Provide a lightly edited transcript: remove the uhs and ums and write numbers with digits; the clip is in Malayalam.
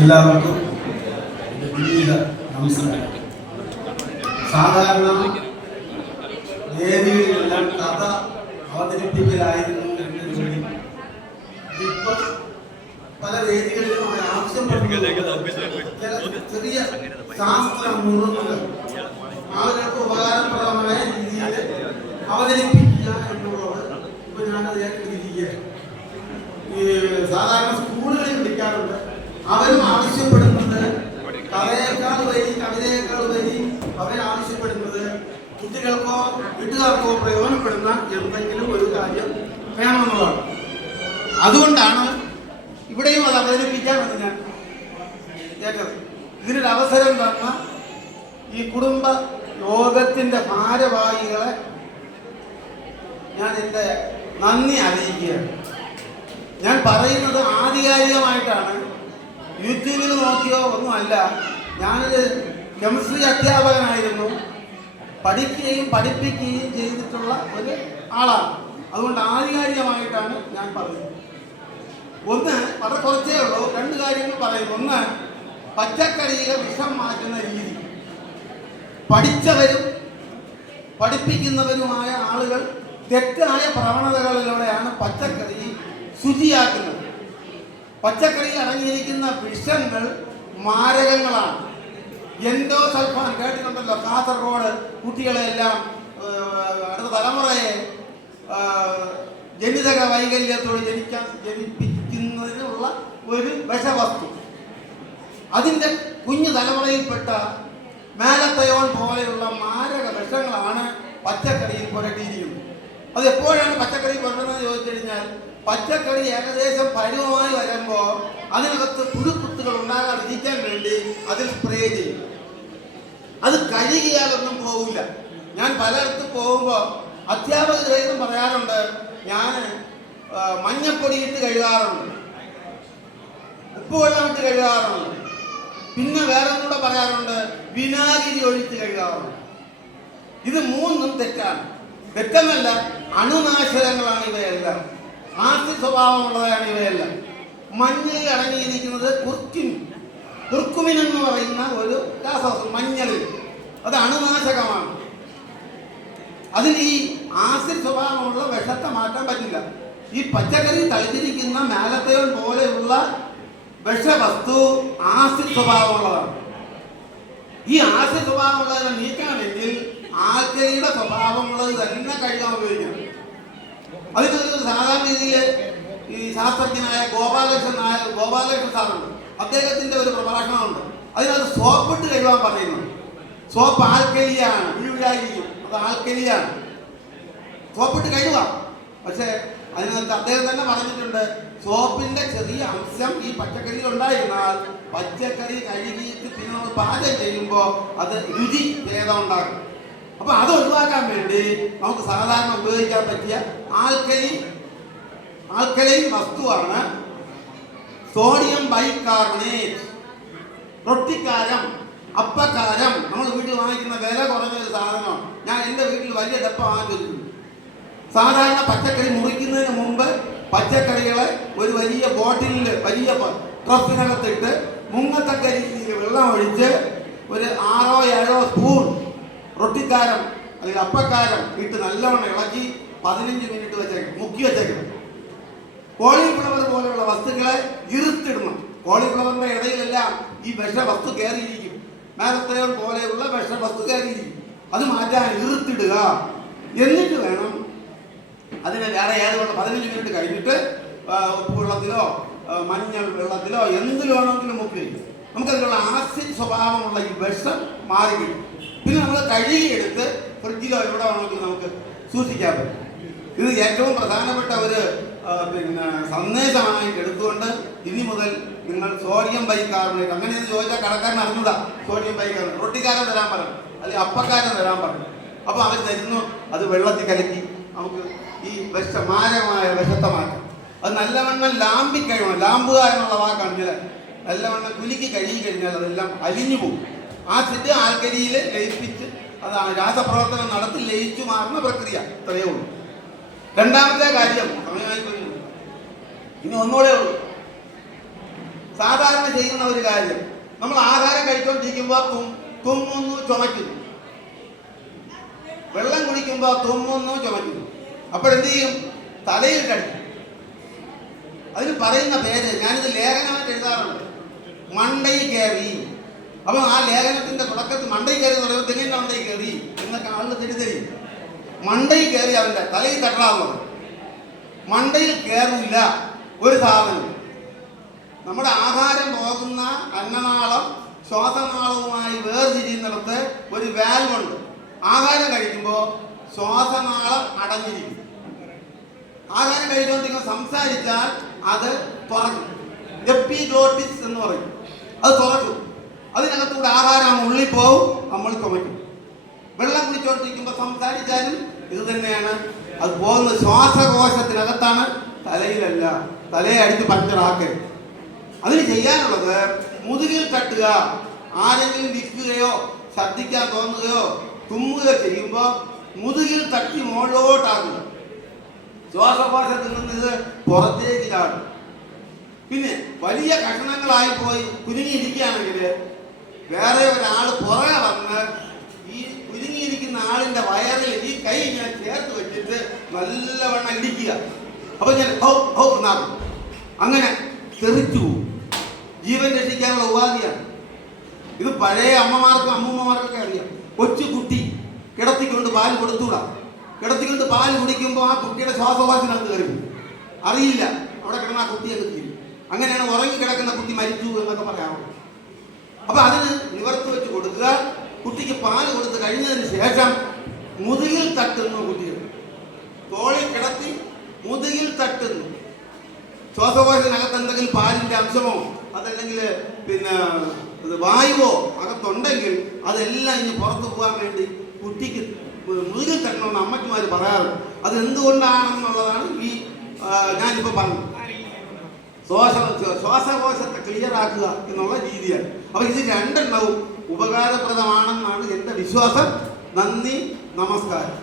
എല്ലാവർക്കും വിനീത നമസ്കാരം. സാധാരണ വേദികളിലെല്ലാം കഥ അവതരിപ്പിക്കലായിരുന്നു എന്ന ജോലി ഇപ്പൊ പല വേദികളിലും ആവശ്യപ്പെടുന്നത് ചെറിയ ശാസ്ത്ര നുറുങ്ങുകൾ ആളുകൾക്ക് ഉപകാരപ്രദമായ രീതിയിൽ അവതരിപ്പിക്കുക എന്നുള്ളത് ഇപ്പൊ ഞാനത് ഏറ്റിരിക്കുകയാണ്. ഈ സാധാരണ സ്കൂളുകളിൽ വിളിക്കാറുണ്ട്. അവരും ആവശ്യപ്പെടുന്നത് കഥയേക്കാൾ വരി കവിതയേക്കാൾ വരി അവരാവശ്യപ്പെടുന്നത് കുട്ടികൾക്കോ വീട്ടുകാർക്കോ പ്രയോജനപ്പെടുന്ന എന്തെങ്കിലും ഒരു കാര്യം വേണമെന്നുള്ളതാണ്. അതുകൊണ്ടാണ് ഇവിടെയും അത് അവതരിപ്പിക്കാമെന്ന് ഞാൻ കേട്ടത്. ഇതിനൊരു അവസരം തന്ന ഈ കുടുംബ യോഗത്തിൻ്റെ ഭാരവാഹികളെ ഞാൻ എൻ്റെ നന്ദി അറിയിക്കുകയാണ്. ഞാൻ പറയുന്നത് ആധികാരികമായിട്ടാണ്. യൂട്യൂബിൽ നോക്കിയോ ഒന്നുമല്ല. ഞാനൊരു കെമിസ്ട്രി അധ്യാപകനായിരുന്നു. പഠിക്കുകയും പഠിപ്പിക്കുകയും ചെയ്തിട്ടുള്ള ഒരു ആളാണ്. അതുകൊണ്ട് ആധികാരികമായിട്ടാണ് ഞാൻ പറയുന്നത്. ഒന്ന്, വളരെ കുറച്ചേ ഉള്ളൂ, രണ്ട് കാര്യങ്ങൾ പറയും. ഒന്ന്, പച്ചക്കറിയിലെ വിഷം മാറ്റുന്ന രീതി. പഠിച്ചവരും പഠിപ്പിക്കുന്നവരുമായ ആളുകൾ തെറ്റായ പ്രവണതകളിലൂടെയാണ് പച്ചക്കറി ശുചിയാക്കുന്നത്. പച്ചക്കറിയിൽ അടങ്ങിയിരിക്കുന്ന വിഷങ്ങൾ മാരകങ്ങളാണ്. എൻഡോസൾഫാൻ കേട്ടിട്ടുണ്ടല്ലോ. കാസർഗോഡ് കുട്ടികളെല്ലാം അടുത്ത തലമുറയെ ജനിതക വൈകല്യത്തോട് ജനിപ്പിക്കുന്നതിനുള്ള ഒരു വിഷവസ്തു. അതിൻ്റെ കുഞ്ഞു തലമുറയിൽപ്പെട്ട മാലത്തയോൺ പോലെയുള്ള മാരക വിഷങ്ങളാണ് പച്ചക്കറിയിൽ പുരട്ടിയിരിക്കുന്നത്. അത് എപ്പോഴാണ് പച്ചക്കറി പുരട്ടുന്നത് ചോദിച്ചു കഴിഞ്ഞാൽ, പച്ചക്കറി ഏകദേശം പരുവമായി വരുമ്പോൾ അതിനകത്ത് പുഴുക്കുത്തുകൾ ഉണ്ടാകാതിരിക്കാൻ വേണ്ടി അതിൽ സ്പ്രേ ചെയ്യും. അത് കഴുകിയാലൊന്നും പോകില്ല. ഞാൻ പലയിടത്ത് പോകുമ്പോൾ അധ്യാപകരെയും പറയാറുണ്ട്, ഞാൻ മഞ്ഞപ്പൊടി ഇട്ട് കഴുകാറുണ്ട്, ഉപ്പുവെള്ളമിട്ട് കഴുകാറുണ്ട്, പിന്നെ വേറെ കൂടെ പറയാറുണ്ട്, വിനാഗിരി ഒഴിച്ച് കഴുകാറുണ്ട്. ഇത് മൂന്നും തെറ്റാണ്. തെറ്റെന്നല്ല, അണുനാശകങ്ങളാണ് ഇവയെല്ലാം. ആസിഡ് സ്വഭാവമുള്ളതാണ് ഇവയെല്ലാം. മഞ്ഞയിൽ അടങ്ങിയിരിക്കുന്നത് കുർക്കുമിൻ എന്ന് പറയുന്ന ഒരു രാസവസ്തു മഞ്ഞളിൽ. അത് അണുനാശകമാണ്. അതിന് ഈ ആസിഡ് സ്വഭാവമുള്ള വിഷത്തെ മാറ്റാൻ പറ്റില്ല. ഈ പച്ചക്കറി തളിച്ചിരിക്കുന്ന മാലത്തയോൺ പോലെയുള്ള വിഷവസ്തു ആസിഡ് സ്വഭാവമുള്ളതാണ്. ഈ ആസിഡ് സ്വഭാവമുള്ളതിനെ നീക്കണമെങ്കിൽ ആൽക്കലിയുടെ സ്വഭാവമുള്ളത് തന്നെ കഴുകാൻ ഉപയോഗിക്കണം. അതിനൊരു സാധാരണ രീതിയിൽ ഈ ശാസ്ത്രജ്ഞനായ ഗോപാലകൃഷ്ണൻ സാറുണ്ട്. അദ്ദേഹത്തിൻ്റെ ഒരു പ്രഭാഷണമുണ്ട്. അതിനകത്ത് സോപ്പിട്ട് കഴുകാൻ പറയുന്നു. സോപ്പ് ആൽക്കലിയാണ്, വിഴുവിഴായിരിക്കും. അത് ആൽക്കലിയാണ്, സോപ്പിട്ട് കഴുകാം. പക്ഷേ അതിനകത്ത് അദ്ദേഹം തന്നെ പറഞ്ഞിട്ടുണ്ട്, സോപ്പിൻ്റെ ചെറിയ അംശം ഈ പച്ചക്കറിയിൽ ഉണ്ടായിരുന്നാൽ പച്ചക്കറി കഴുകിയിട്ട് പിന്നെ നമ്മൾ പാചകം ചെയ്യുമ്പോൾ അത് രുചി ഭേദം ഉണ്ടാകും. അപ്പൊ അത് ഒഴിവാക്കാൻ വേണ്ടി നമുക്ക് സാധാരണ ഉപയോഗിക്കാൻ പറ്റിയ ആൽക്കലൈൻ വസ്തുവാണ് സോഡിയം ബൈകാർബണേറ്റ്. റൊട്ടിക്കാരം, അപ്പക്കാരം നമ്മൾ വീട്ടിൽ വാങ്ങിക്കുന്ന വില കുറഞ്ഞൊരു സാധനമാണ്. ഞാൻ എൻ്റെ വീട്ടിൽ വലിയ ഡപ്പ വാങ്ങിച്ചിട്ടുണ്ട്. സാധാരണ പച്ചക്കറി മുറിക്കുന്നതിന് മുമ്പ് പച്ചക്കറികളെ ഒരു വലിയ ബോട്ടിലിൽ വലിയ ട്രഫിനകത്തിട്ട് മുങ്ങത്തക്ക രീതിയിൽ വെള്ളം ഒഴിച്ച് ഒരു 6-7 സ്പൂൺ റൊട്ടിക്കാരം അല്ലെങ്കിൽ അപ്പക്കാരം ഇട്ട് നല്ലവണ്ണം ഇളക്കി 15 മിനിറ്റ് വെച്ചേക്കണം, മുക്കി വെച്ചേക്കണം. കോളിഫ്ലവർ പോലെയുള്ള വസ്തുക്കളെ ഇറുത്തിടണം. കോളിഫ്ലവറിന്റെ ഇടയിലെല്ലാം ഈ വിഷവസ്തു കയറിയിരിക്കും. മാലത്തയോൺ പോലെയുള്ള വിഷവസ്തു കയറിയിരിക്കും. അത് മാറ്റാൻ ഇറുത്തിടുക. എന്നിട്ട് വേണം അതിനെ വേറെ ഏതുകൊണ്ട് 15 മിനിറ്റ് കഴിഞ്ഞിട്ട് ഉപ്പുവെള്ളത്തിലോ മഞ്ഞൾ വെള്ളത്തിലോ എന്തിൽ വേണമെങ്കിലും മുക്കി. നമുക്കതിലുള്ള ആസിഡ് സ്വഭാവമുള്ള ഈ വിഷം മാറി കിട്ടും. പിന്നെ നമ്മൾ കഴുകിയെടുത്ത് ഫ്രിഡ്ജിലോ എവിടെ വേണമെങ്കിലും നമുക്ക് സൂക്ഷിക്കാൻ പറ്റും. ഇത് ഏറ്റവും പ്രധാനപ്പെട്ട ഒരു സന്ദേശമായിട്ട് എടുത്തുകൊണ്ട് ഇനി മുതൽ നിങ്ങൾ സോഡിയം ബൈകാർബണേറ്റ്, അങ്ങനെയെന്ന് ചോദിച്ചാൽ കടക്കാരൻ അറിഞ്ഞൂടാ. സോഡിയം ബൈകാർബണേറ്റ് റൊട്ടിക്കാരൻ തരാൻ പറഞ്ഞു, അല്ലെങ്കിൽ അപ്പക്കാരൻ തരാൻ പറഞ്ഞു. അപ്പോൾ അവർ തരുന്നു. അത് വെള്ളത്തിൽ കലക്കി നമുക്ക് ഈ മാരകമായ വിഷത്തെ മാറ്റാം. അത് നല്ലവണ്ണം ലാമ്പി കഴിയണം. ലാമ്പുക എന്നുള്ള വാക്കാണ് ഇതിൽ. നല്ലവണ്ണം കുലുക്കി കഴുകി കഴിഞ്ഞാൽ അതെല്ലാം അലിഞ്ഞു പോകും. ആസിഡ് ആൽക്കരിയിൽ ലയിപ്പിച്ച് അതാണ് രാസപ്രവർത്തനം നടത്തി ലയിച്ചു മാറുന്ന പ്രക്രിയ. ഇത്രയേ ഉള്ളൂ. രണ്ടാമത്തെ കാര്യം, സമയമായി കഴിഞ്ഞു, ഇനി ഒന്നുകൂടെ ഉള്ളൂ. സാധാരണ ചെയ്യുന്ന ഒരു കാര്യം, നമ്മൾ ആഹാരം കഴിച്ചുകൊണ്ടിരിക്കുമ്പോൾ തുമ്മുന്നു, ചുമയ്ക്കുന്നു. വെള്ളം കുടിക്കുമ്പോൾ തുമ്മുന്നു, ചുമയ്ക്കുന്നു. അപ്പോഴെന്ത് ചെയ്യും? തലയിൽ കടിക്കും. അതിന് പറയുന്ന പേര് ഞാനിത് ലേഖനമായിട്ട് എഴുതാറുണ്ട്, മണ്ടയിൽ കയറി. അപ്പം ആ ലേഖനത്തിന്റെ തുടക്കത്തിൽ മണ്ടയിൽ കയറി എന്ന് പറയുമ്പോൾ തെങ്ങിൻ്റെ മണ്ടയിൽ കയറി എന്നൊക്കെ ആളുകൾ തെറ്റിദ്ധരിക്കും. മണ്ടയിൽ കയറി അവൻ്റെ തലയിൽ തട്ടാവുന്നത്. മണ്ടയിൽ കയറില്ല ഒരു സാധനം. നമ്മുടെ ആഹാരം പോകുന്ന അന്നനാളം ശ്വാസനാളവുമായി വേർതിരിയുന്നിടത്ത് ഒരു വാൽവുണ്ട്. ആഹാരം കഴിക്കുമ്പോൾ ശ്വാസനാളം അടഞ്ഞിരിക്കും. ആഹാരം കഴിച്ചുകൊണ്ടിരിക്കുമ്പോൾ സംസാരിച്ചാൽ അത് തുറക്കും. എപ്പിഗ്ലോട്ടിസ് എന്ന് പറയും. അത് തുറക്കും. അതിനകത്തൂടെ ആഹാരം ഉള്ളിൽ പോവും, നമ്മൾ ചുമയ്ക്കും. വെള്ളം കുടിച്ചുകൊണ്ടിരിക്കുമ്പോൾ സംസാരിച്ചാലും ഇത് തന്നെയാണ്. അത് പോകുന്നത് ശ്വാസകോശത്തിനകത്താണ്, തലയിലല്ല. തലയെ അടിച്ച് പഞ്ചറാക്കരുത്. അതിന് ചെയ്യാനുള്ളത് മുതുകിൽ തട്ടുക. ആരെങ്കിലും നിൽക്കുകയോ ഛർദ്ദിക്കാൻ തോന്നുകയോ തുമ്മുകയോ ചെയ്യുമ്പോൾ മുതുകിൽ തട്ടി മുകളിലോട്ടാക്കുക. ശ്വാസകോശത്തിൽ നിന്ന് ഇത് പുറത്തേക്ക് ചാടും. പിന്നെ വലിയ കഷണങ്ങളായി പോയി കുരുങ്ങിയിരിക്കുകയാണെങ്കിൽ വേറെ ഒരാൾ പുറകെ വന്ന് ഈ കുരുങ്ങിയിരിക്കുന്ന ആളിന്റെ വയറിൽ ഈ കൈ ഇങ്ങനെ ചേർത്ത് വെച്ചിട്ട് നല്ലവണ്ണം ഇടിക്കുക. അപ്പൊ ഞാൻ എന്നാകും. അങ്ങനെ തെറിച്ചു പോകും. ജീവൻ രക്ഷിക്കാനുള്ള ഉപാധിയാണ് ഇത്. പഴയ അമ്മമാർക്കും അമ്മൂമ്മമാർക്കൊക്കെ അറിയാം. കൊച്ചു കുട്ടി കിടത്തിക്കൊണ്ട് പാല് കൊടുത്തുകൂടാ. കിടത്തിക്കൊണ്ട് പാല് കുടിക്കുമ്പോൾ ആ കുട്ടിയുടെ ശ്വാസകോശത്തിനകത്ത് കയറി അറിയില്ല. അവിടെ കിടന്ന ആ കുട്ടി അങ്ങ് തീരും. അങ്ങനെയാണ് ഉറങ്ങി കിടക്കുന്ന കുട്ടി മരിച്ചു എന്നൊക്കെ പറയാമോ. അപ്പൊ അതിന് നിവർത്തി വെച്ച് കൊടുക്കുക. കുട്ടിക്ക് പാല് കൊടുത്ത് കഴിഞ്ഞതിന് ശേഷം മുതുകിൽ തട്ടുന്നു. കുട്ടികൾ തോളിൽ കിടത്തി മുതുകിൽ തട്ടുന്നു. ശ്വാസകോശത്തിനകത്ത് എന്തെങ്കിലും പാലിന്റെ അംശമോ അതല്ലെങ്കിൽ പിന്നെ വായുവോ അകത്തുണ്ടെങ്കിൽ അതെല്ലാം ഇനി പുറത്തു പോകാൻ വേണ്ടി കുട്ടിക്ക് മുതുകിൽ തട്ടണമെന്ന് അമ്മയ്ക്കുമാർ പറയാറുണ്ട്. അത് എന്തുകൊണ്ടാണെന്നുള്ളതാണ് ഈ ഞാനിപ്പോൾ പറഞ്ഞത്. ശ്വാസകോശത്തെ ക്ലിയർ ആക്കുക എന്നുള്ള രീതിയാണ്. അപ്പൊ ഇത് രണ്ടെണ്ണവും ഉപകാരപ്രദമാണെന്നാണ് എൻ്റെ വിശ്വാസം. നന്ദി, നമസ്കാരം.